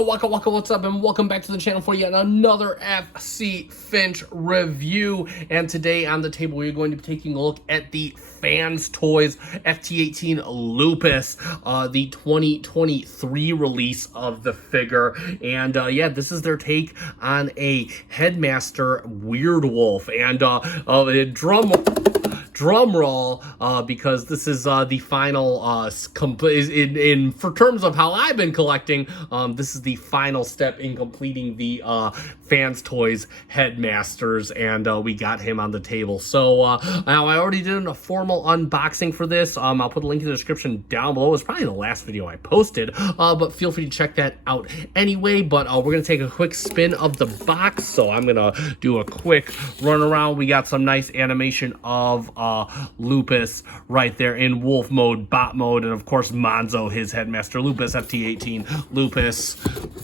Waka, what's up, and welcome back to the channel for yet another FC Finch review. And today on the table, we're going to be taking a look at the Fans Toys FT-18 Lupus, the 2023 release of the figure. And yeah, this is their take on a Headmaster Weirdwolf. And drum roll, because this is the final for terms of how I've been collecting, this is the final step in completing the Fans Toys Headmasters, and we got him on the table. So now I already did a formal unboxing for this. I'll put a link in the description down below. It's probably the last video I posted, but feel free to check that out anyway. But we're gonna take a quick spin of the box, so I'm gonna do a quick run around. We got some nice animation of Lupus right there in wolf mode, bot mode, and of course Monzo, his Headmaster Lupus, FT-18,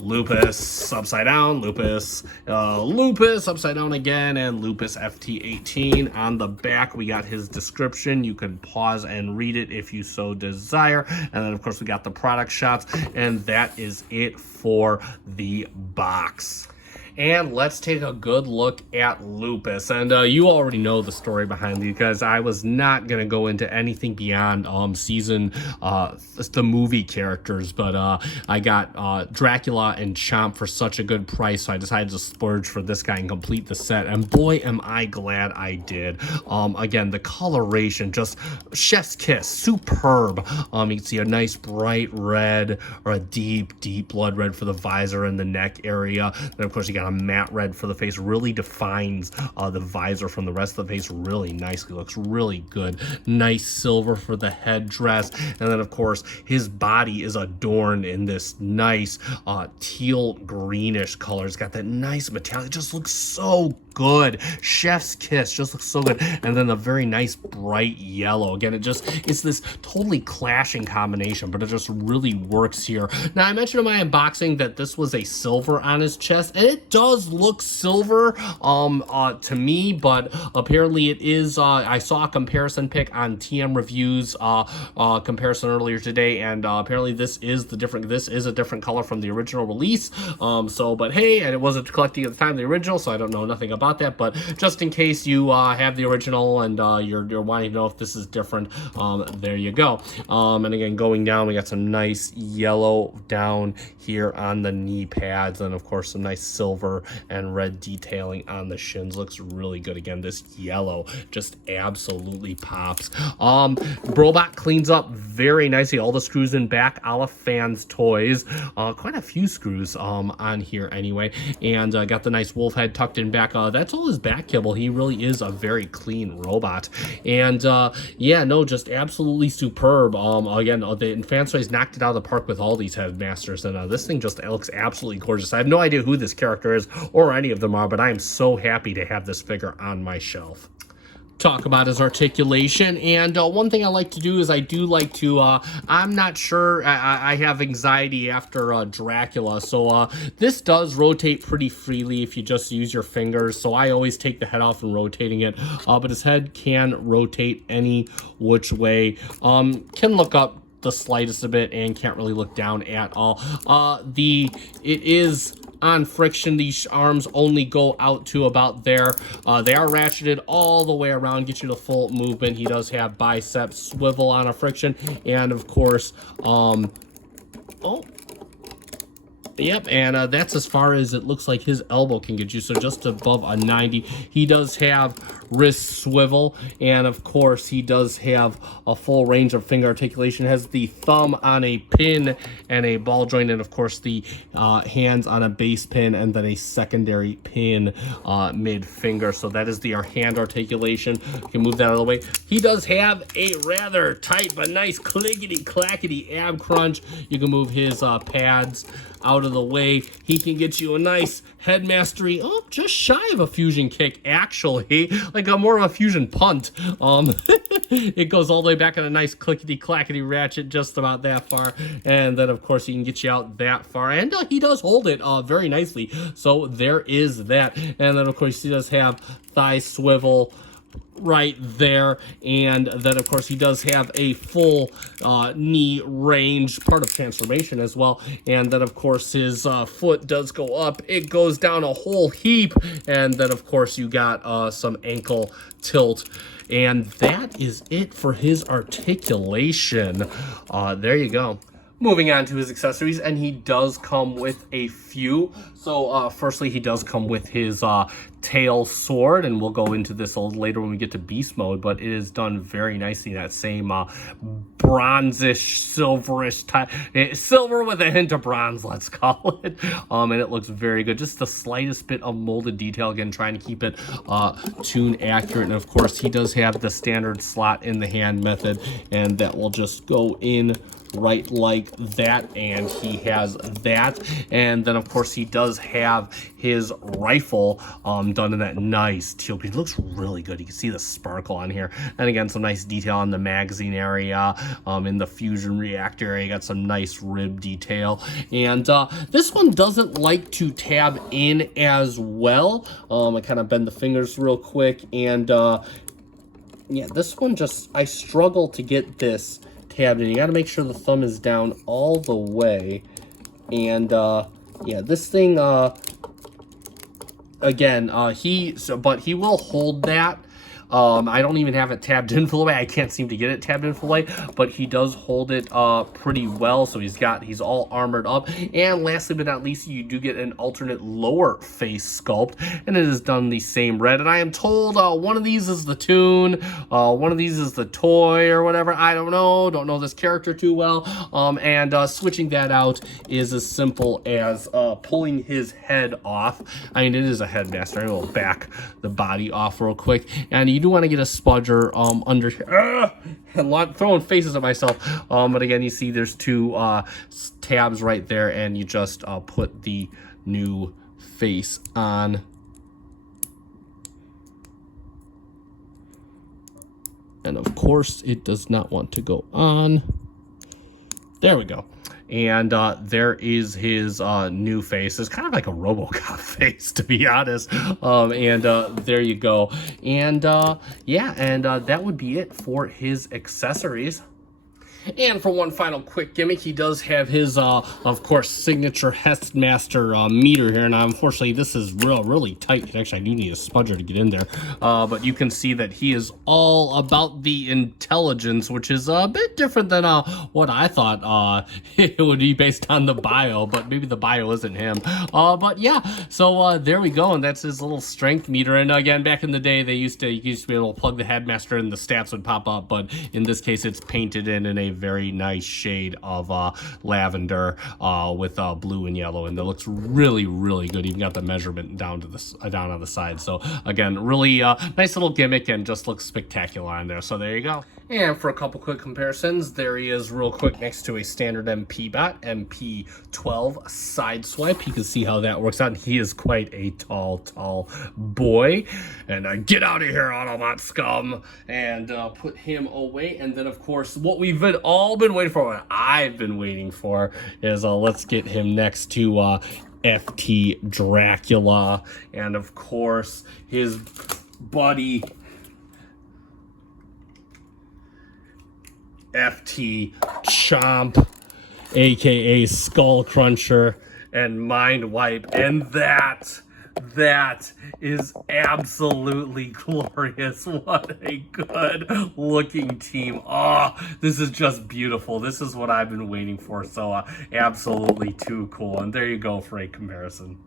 Lupus, upside down, Lupus, upside down again, and Lupus FT-18. On the back, we got his description. You can pause and read it if you so desire. And then, of course, we got the product shots, and that is it for the box. And let's take a good look at Lupus. And you already know the story behind these, because I was not going to go into anything beyond the movie characters. But I got Dracula and Chomp for such a good price, so I decided to splurge for this guy and complete the set. And boy, am I glad I did. Again, the coloration, just chef's kiss, superb. You can see a nice bright red, or a deep blood red for the visor and the neck area. Then, of course, you got a matte red for the face. Really defines the visor from the rest of the face really nicely. Looks really good. Nice silver for the headdress, and then of course his body is adorned in this nice teal greenish color. It's got that nice metallic. It just looks so good. Chef's kiss, just looks so good. And then a very nice bright yellow. Again, it's this totally clashing combination, but it just really works here. Now, I mentioned in my unboxing that this was a silver on his chest, and it does look silver to me, but apparently it is. I saw a comparison pic on TM Reviews comparison earlier today, and apparently this is a different color from the original release. But hey, and it wasn't collecting at the time of the original, so I don't know nothing about that, but just in case you have the original and you're wanting to know if this is different, there you go. And again, going down, we got some nice yellow down here on the knee pads, and of course some nice silver and red detailing on the shins. Looks really good. Again, this yellow just absolutely pops. Robot cleans up very nicely. All the screws in back, a la Fans Toys. Quite a few screws on here anyway, and got the nice wolf head tucked in back. That's all his back kibble. He really is a very clean robot. And yeah, no, just absolutely superb. Again, the Fans Toys knocked it out of the park with all these Headmasters, and this thing just looks absolutely gorgeous. I have no idea who this character is or any of them are, but I am so happy to have this figure on my shelf. Talk about his articulation, and one thing I like to do is I do like to I'm not sure, I have anxiety after Dracula, so this does rotate pretty freely if you just use your fingers, so I always take the head off and rotating it, but his head can rotate any which way. Can look up the slightest a bit and can't really look down at all. It is on friction. These arms only go out to about there. They are ratcheted all the way around, get you the full movement. He does have bicep swivel on a friction, and of course, yep, and that's as far as it looks like his elbow can get you, so just above a 90. He does have wrist swivel, and of course he does have a full range of finger articulation. Has the thumb on a pin and a ball joint, and of course the hands on a base pin and then a secondary pin mid finger. So that is the hand articulation. You can move that out of the way. He does have a rather tight but nice clickety clackety ab crunch. You can move his pads out of the way. He can get you a nice headmastery, just shy of a fusion kick, actually, like a more of a fusion punt. It goes all the way back in a nice clickety clackety ratchet, just about that far, and then of course he can get you out that far, and he does hold it very nicely. So there is that, and then of course he does have thigh swivel, right there. And then of course he does have a full knee range, part of transformation as well. And then of course his foot does go up, it goes down a whole heap, and then of course you got some ankle tilt. And that is it for his articulation. There you go. Moving on to his accessories, and he does come with a few. So firstly, he does come with his tail sword, and we'll go into this a little later when we get to beast mode, but it is done very nicely, that same bronzish, silverish type, silver with a hint of bronze, let's call it. And it looks very good. Just the slightest bit of molded detail, again, trying to keep it tune accurate. And of course, he does have the standard slot in the hand method, and that will just go in right like that, and he has that. And then of course he does have his rifle done in that nice teal green. It looks really good. You can see the sparkle on here, and again some nice detail on the magazine area, in the fusion reactor area. You got some nice rib detail. And this one doesn't like to tab in as well. I kind of bend the fingers real quick, and yeah, this one just, I struggle to get this tabbed in. You got to make sure the thumb is down all the way. And yeah, this thing again, but he will hold that. I don't even have it tabbed in full way. I can't seem to get it tabbed in full way, but he does hold it pretty well. So he's all armored up. And lastly but not least, you do get an alternate lower face sculpt, and it is done the same red. And I am told one of these is the tune, one of these is the toy or whatever. I don't know this character too well. And switching that out is as simple as pulling his head off. I mean, it is a headmaster. I will back the body off real quick, and you do want to get a spudger under here. I'm throwing faces at myself. But again, you see there's two tabs right there, and you just put the new face on. And of course, it does not want to go on. There we go. And there is his new face. It's kind of like a RoboCop face, to be honest. And there you go. And yeah, and that would be it for his accessories. And for one final quick gimmick, he does have his, of course, signature Headmaster meter here. Now, unfortunately, this is really tight. Actually, I do need a spudger to get in there. But you can see that he is all about the intelligence, which is a bit different than what I thought it would be based on the bio. But maybe the bio isn't him. But yeah, so there we go. And that's his little strength meter. And again, back in the day, you used to be able to plug the Headmaster and the stats would pop up. But in this case, it's painted in a very nice shade of lavender with blue and yellow, and it looks really good. Even got the measurement down to the down on the side. So again, really nice little gimmick, and just looks spectacular on there. So there you go. And for a couple quick comparisons, there he is real quick next to a standard MP bot, MP12 Sideswipe. You can see how that works out. He is quite a tall boy. And get out of here, Autobot scum. And put him away. And then, of course, what we've all been waiting for, what I've been waiting for, is let's get him next to FT Dracula. And, of course, his buddy FT Chomp, aka Skull Cruncher and Mind Wipe, and that is absolutely glorious. What a good looking team. Oh, this is just beautiful. This is what I've been waiting for. So absolutely too cool. And there you go for a comparison.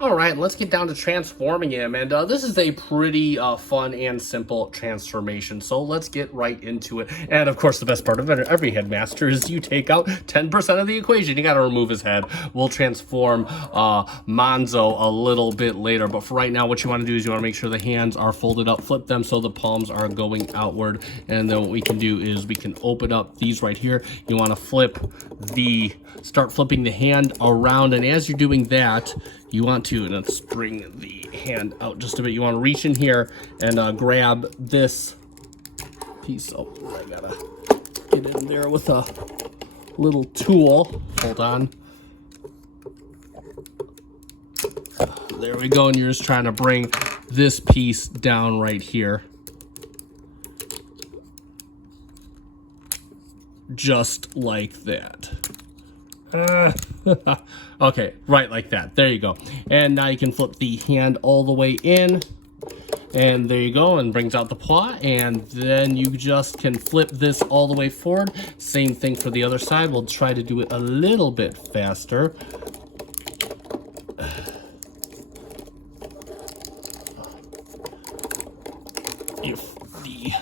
All right, let's get down to transforming him, and this is a pretty fun and simple transformation, so let's get right into it. And of course, the best part of every Headmaster is you take out 10% of the equation. You got to remove his head. We'll transform Monzo a little bit later, but for right now, what you want to do is you want to make sure the hands are folded up, flip them so the palms are going outward, and then what we can do is we can open up these right here. You want to start flipping the hand around, and as you're doing that, you want to, and let's bring the hand out just a bit. You want to reach in here and grab this piece. Oh, I gotta get in there with a little tool. Hold on. There we go, and you're just trying to bring this piece down right here. Just like that. Okay, right like that. There you go. And now you can flip the hand all the way in. And there you go, and brings out the paw, and then you just can flip this all the way forward. Same thing for the other side. We'll try to do it a little bit faster. If the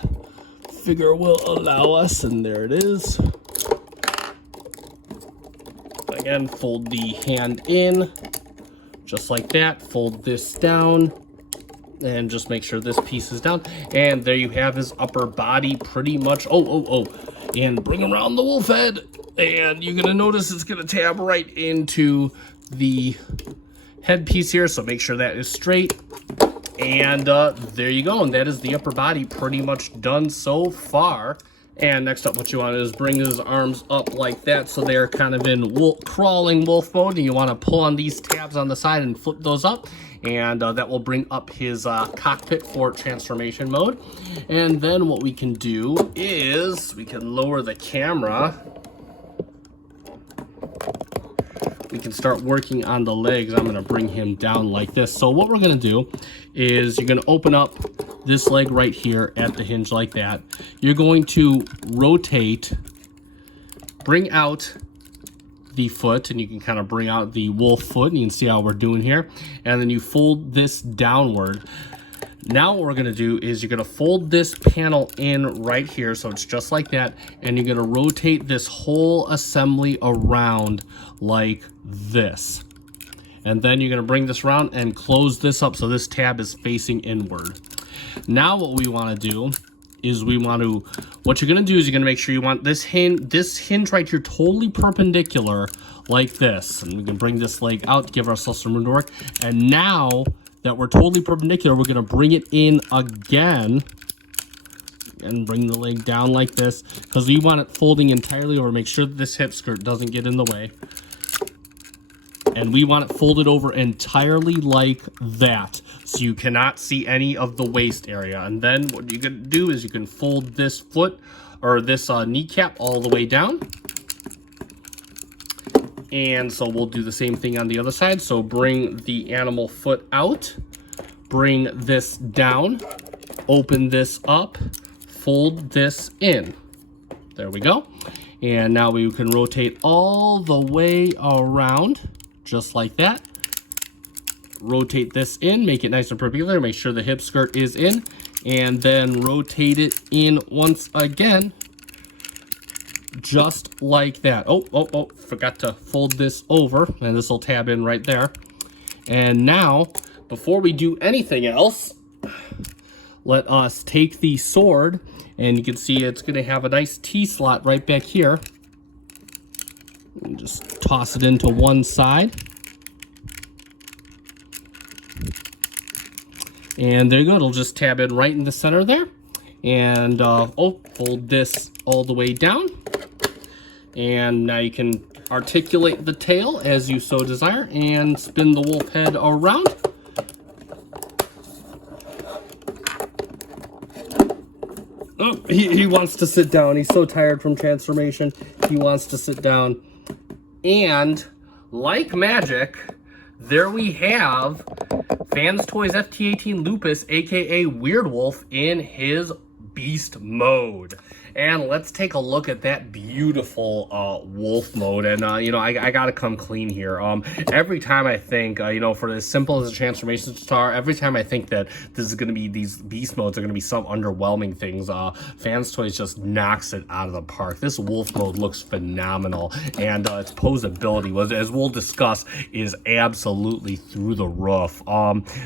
figure will allow us, and there it is. Again, fold the hand in, just like that. Fold this down. And just make sure this piece is down. And there you have his upper body pretty much. And bring around the wolf head. And you're going to notice it's going to tab right into the headpiece here. So make sure that is straight. And there you go. And that is the upper body pretty much done so far. And next up, what you want to do is bring his arms up like that, so they're kind of in crawling wolf mode. And you want to pull on these tabs on the side and flip those up. And that will bring up his cockpit for transformation mode. And then what we can do is we can lower the camera. We can start working on the legs. I'm going to bring him down like this. So what we're going to do is you're going to open up this leg right here at the hinge like that. You're going to rotate, bring out the foot, and you can kind of bring out the wolf foot, and you can see how we're doing here. And then you fold this downward. Now what we're going to do is you're going to fold this panel in right here, so it's just like that, and you're going to rotate this whole assembly around like this. And then you're going to bring this around and close this up so this tab is facing inward. Now what we want to do is what you're going to do is you're going to make sure you want this hinge right here totally perpendicular like this. And we can bring this leg out to give ourselves some room to work. And now that we're totally perpendicular, we're going to bring it in again and bring the leg down like this, because we want it folding entirely over. Make sure that this hip skirt doesn't get in the way. And we want it folded over entirely like that, so you cannot see any of the waist area. And then what you can do is you can fold this foot or this kneecap all the way down. And so we'll do the same thing on the other side. So bring the animal foot out, bring this down, open this up, fold this in. There we go. And now we can rotate all the way around. Just like that. Rotate this in, make it nice and perpendicular, make sure the hip skirt is in, and then rotate it in once again, just like that. Forgot to fold this over, and this will tab in right there. And now, before we do anything else, let us take the sword, and you can see it's going to have a nice T-slot right back here. And just toss it into one side. And there you go. It'll just tab in right in the center there. And fold this all the way down. And now you can articulate the tail as you so desire and spin the wolf head around. Oh, he wants to sit down. He's so tired from transformation. He wants to sit down. And like magic, there we have Fans Toys FT-18 Lupus, aka Weird Wolf, in his beast mode. And let's take a look at that beautiful wolf mode. And I gotta come clean here. Every time I think for as simple as a transformation star, every time I think that this is gonna be, these beast modes are gonna be some underwhelming things, Fans Toys just knocks it out of the park. This wolf mode looks phenomenal, and its posability, as we'll discuss, is absolutely through the roof.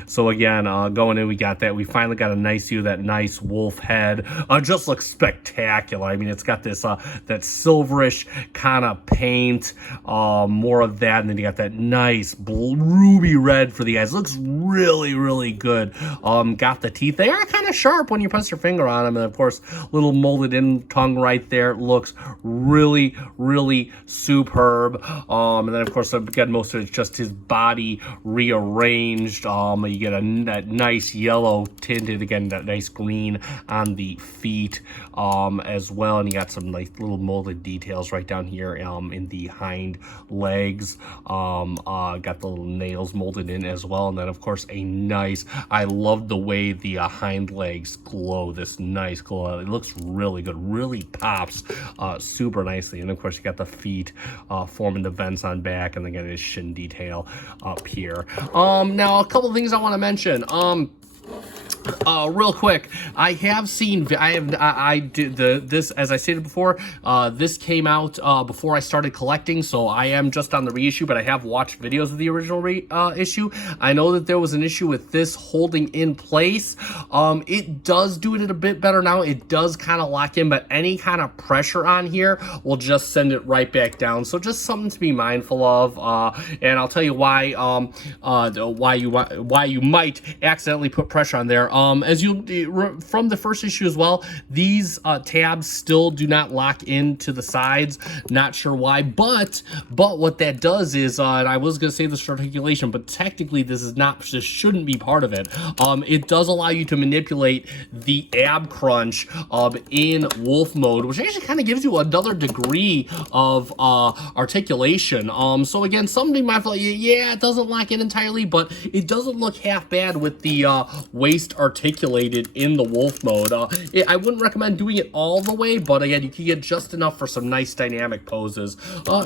So again, going in, we got that. We finally got a nice view of that nice wolf head. Just looks spectacular. spectacular. I mean, it's got this that silverish kind of paint, more of that, and then you got that nice ruby red for the eyes. Looks really, really good. Got the teeth. They are kind of sharp when you press your finger on them, and of course, little molded in tongue right there. Looks really, really superb. And then of course, again, most of it's just his body rearranged. You get that nice yellow tinted, again, that nice green on the feet as well, and you got some like little molded details right down here in the hind legs. Got the little nails molded in as well, and then of course a nice, I love the way the hind legs glow, this nice glow. It looks really good, really pops super nicely. And of course you got the feet forming the vents on back, and then got his shin detail up here. Now a couple things I want to mention. Real quick, I did this, as I stated before, this came out before I started collecting, so I am just on the reissue, but I have watched videos of the original issue. I know that there was an issue with this holding in place. It does do it a bit better now. It does kind of lock in, but any kind of pressure on here will just send it right back down. So just something to be mindful of. And I'll tell you why you might accidentally put pressure on there. As you from the first issue as well, these tabs still do not lock into the sides. Not sure why, but what that does is, and I was gonna say this for articulation, but technically this shouldn't be part of it. It does allow you to manipulate the ab crunch in wolf mode, which actually kind of gives you another degree of articulation. So again, somebody might feel like, yeah, it doesn't lock in entirely, but it doesn't look half bad with the waist articulated in the wolf mode. I wouldn't recommend doing it all the way, but again, you can get just enough for some nice dynamic poses.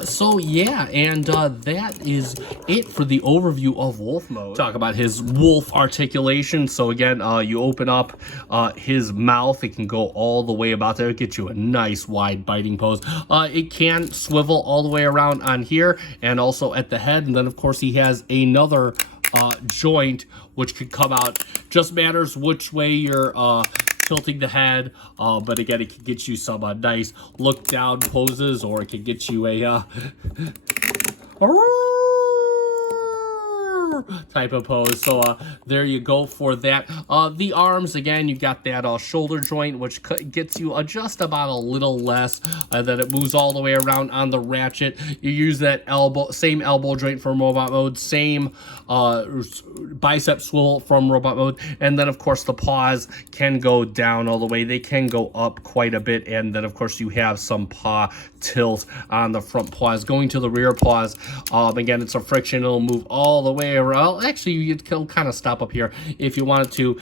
So yeah, and that is it for the overview of wolf mode. Talk about his wolf articulation. So again, you open up his mouth, it can go all the way about there, get you a nice wide biting pose. It can swivel all the way around on here and also at the head, and then of course he has another joint which could come out. Just matters which way you're tilting the head, but again, it can get you some nice look down poses, or it can get you a type of pose. So there you go for that. The arms, again, you got that shoulder joint, which gets you just about a little less, then it moves all the way around on the ratchet. You use that same elbow joint from robot mode, same bicep swivel from robot mode, and then of course the paws can go down all the way. They can go up quite a bit, and then of course you have some paw tilt on the front paws. Going to the rear paws, again, it's a friction. It'll move all the way around. Actually, you can kind of stop up here if you wanted to.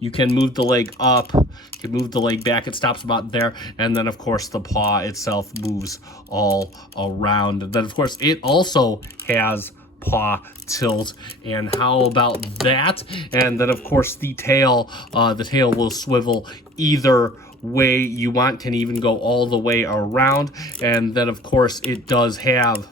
You can move the leg up, you can move the leg back. It stops about there, and then of course the paw itself moves all around. And then of course it also has paw tilt, and how about that? And then of course the tail will swivel either way you want, can even go all the way around. And then of course it does have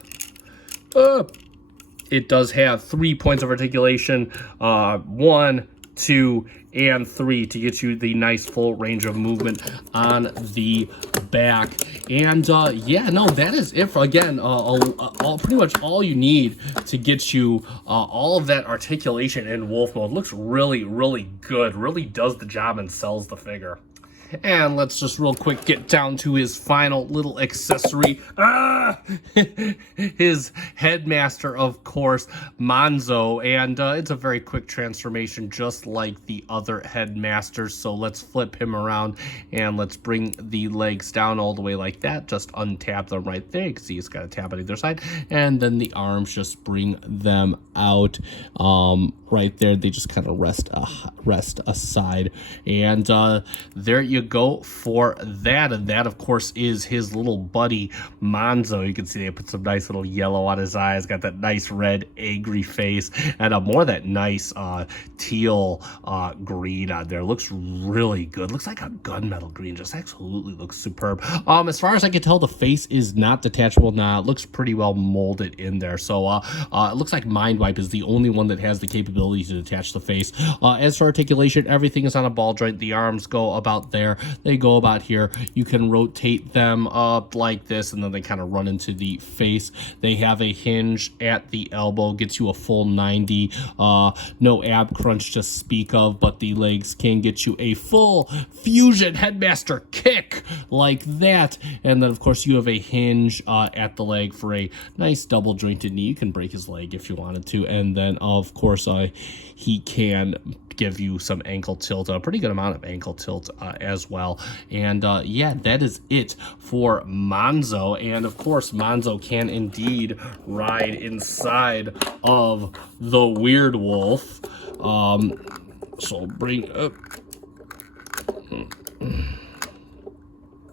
3 points of articulation, 1, 2, and 3, to get you the nice full range of movement on the back. And yeah, no, that is it for, again, pretty much all you need to get you all of that articulation in wolf mode. Looks really, really good, really does the job and sells the figure. And let's just real quick get down to his final little accessory. His headmaster, of course, Monzo. And it's a very quick transformation, just like the other headmasters. So let's flip him around and let's bring the legs down all the way like that. Just untap them right there. You can see he's got a tab on either side. And then the arms, just bring them out right there. They just kind of rest aside. And there you go for that. And that, of course, is his little buddy Monzo. You can see they put some nice little yellow on his eyes, got that nice red angry face, and more of that nice teal green on there. Looks really good. Looks like a gunmetal green. Just absolutely looks superb. As far as I can tell, the face is not detachable. Nah, it looks pretty well molded in there. So it looks like Mind Wipe is the only one that has the capability to detach the face. As for articulation, everything is on a ball joint. The arms go about there. there. They go about here. You can rotate them up like this, and then they kind of run into the face. They have a hinge at the elbow, gets you a full 90. No ab crunch to speak of, but the legs can get you a full fusion headmaster kick like that. And then, of course, you have a hinge at the leg for a nice double jointed knee. You can break his leg if you wanted to. And then, of course, he can give you some ankle tilt, a pretty good amount of ankle tilt as well. And yeah, that is it for Monzo. And of course, Monzo can indeed ride inside of the Weird Wolf. So bring up.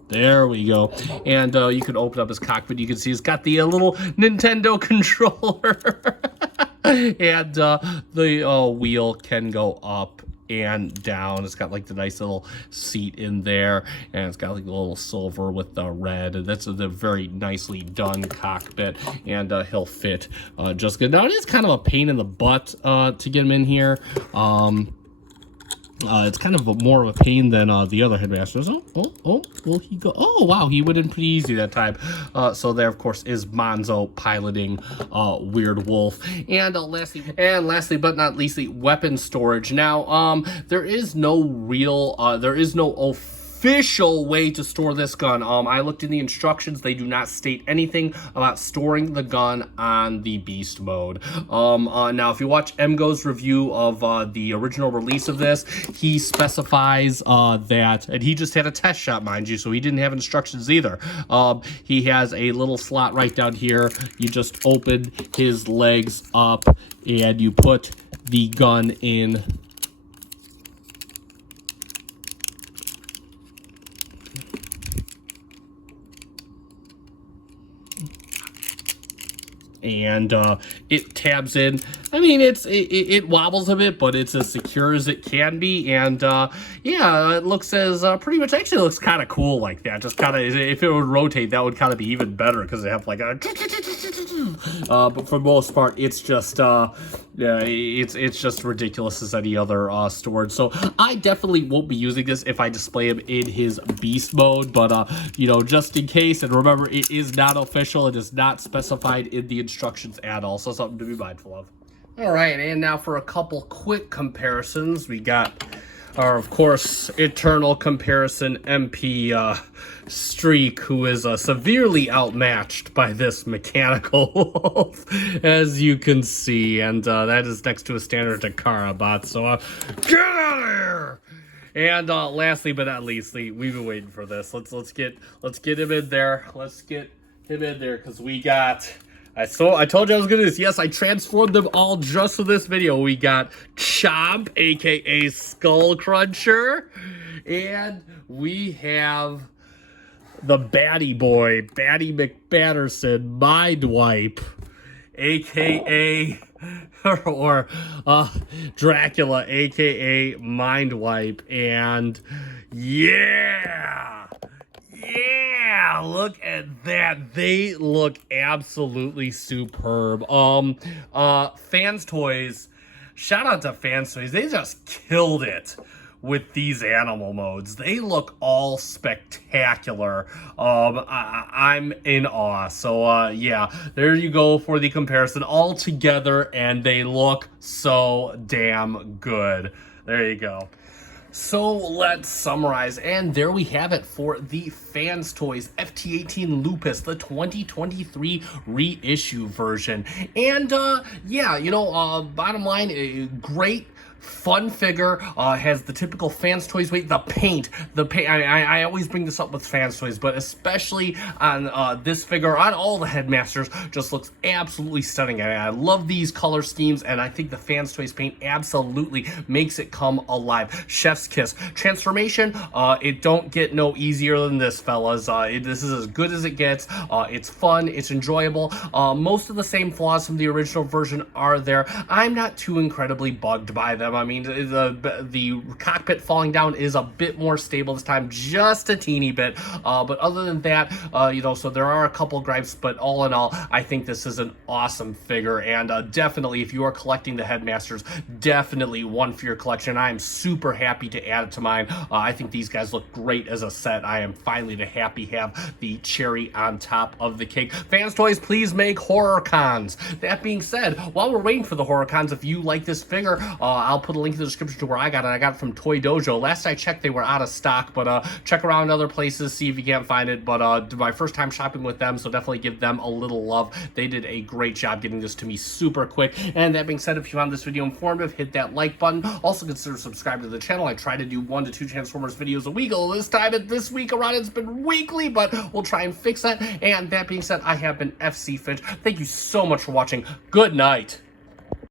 There we go. And you can open up his cockpit. You can see he's got the little Nintendo controller. And the wheel can go up and down. It's got like the nice little seat in there, and it's got like a little silver with the red. And that's a very nicely done cockpit, and he'll fit just good. Now, it is kind of a pain in the butt to get him in here. It's kind of more of a pain than the other headmasters. Will he go? Oh, wow, he went in pretty easy that time. So there, of course, is Monzo piloting Weird Wolf. And lastly, but not leastly, weapon storage. Now, there is no official way to store this gun. I looked in the instructions. They do not state anything about storing the gun on the beast mode. Now, if you watch MGo's review of the original release of this, he specifies that, and he just had a test shot, mind you, so he didn't have instructions either. He has a little slot right down here. You just open his legs up, and you put the gun in. And it tabs in. I mean, it wobbles a bit, but it's as secure as it can be. And yeah, it looks as pretty much, actually looks kind of cool like that. Just kind of, if it would rotate, that would kind of be even better, because they have like a but for the most part, it's just yeah, it's just ridiculous as any other storage. So I definitely won't be using this if I display him in his beast mode, but you know, just in case. And remember, it is not official. It is not specified in the instructions at all, so something to be mindful of. All right, and now for a couple quick comparisons, we got our, of course, eternal comparison MP Streak, who is severely outmatched by this mechanical wolf, as you can see, and that is next to a standard Takara bot. So get out of here! And lastly but not leastly, we've been waiting for this. Let's get him in there. Let's get him in there, because we got. I told you I was gonna do this. Yes, I transformed them all just for this video. We got Chomp, aka Skull Cruncher, and we have the baddie boy, Batty McBatterson, Mind Wipe, aka or Dracula, aka Mind Wipe, and yeah, look at that. They look absolutely superb. Fans Toys, shout out to Fans Toys. They just killed it with these animal modes. They look all spectacular. I'm in awe. So yeah, there you go for the comparison all together, and they look so damn good. There you go. So let's summarize, and there we have it for the Fans Toys FT-18 Lupus, the 2023 reissue version. And yeah, you know, bottom line, great fun figure, has the typical Fans Toys weight. The paint, I always bring this up with Fans Toys, but especially on this figure, on all the headmasters, just looks absolutely stunning. I love these color schemes, and I think the Fans Toys paint absolutely makes it come alive. Chef's kiss. Transformation, it don't get no easier than this, fellas. This is as good as it gets. It's fun, it's enjoyable. Most of the same flaws from the original version are there. I'm not too incredibly bugged by them. I mean, the cockpit falling down is a bit more stable this time, just a teeny bit. But other than that, so there are a couple gripes, but all in all, I think this is an awesome figure, and definitely, if you are collecting the Headmasters, definitely one for your collection. I am super happy to add it to mine. I think these guys look great as a set. I am finally happy to have the cherry on top of the cake. Fans Toys, please make horror cons. That being said, while we're waiting for the horror cons, if you like this figure, I'll put a link in the description to where I got it. I got it from Toy Dojo. Last I checked, they were out of stock, but check around other places, see if you can't find it. But my first time shopping with them, so definitely give them a little love. They did a great job getting this to me super quick. And that being said, if you found this video informative, hit that like button. Also consider subscribing to the channel. I try to do 1 to 2 Transformers videos a week. This week around it's been weekly, but we'll try and fix that. And that being said, I have been FC Finch. Thank you so much for watching. Good night.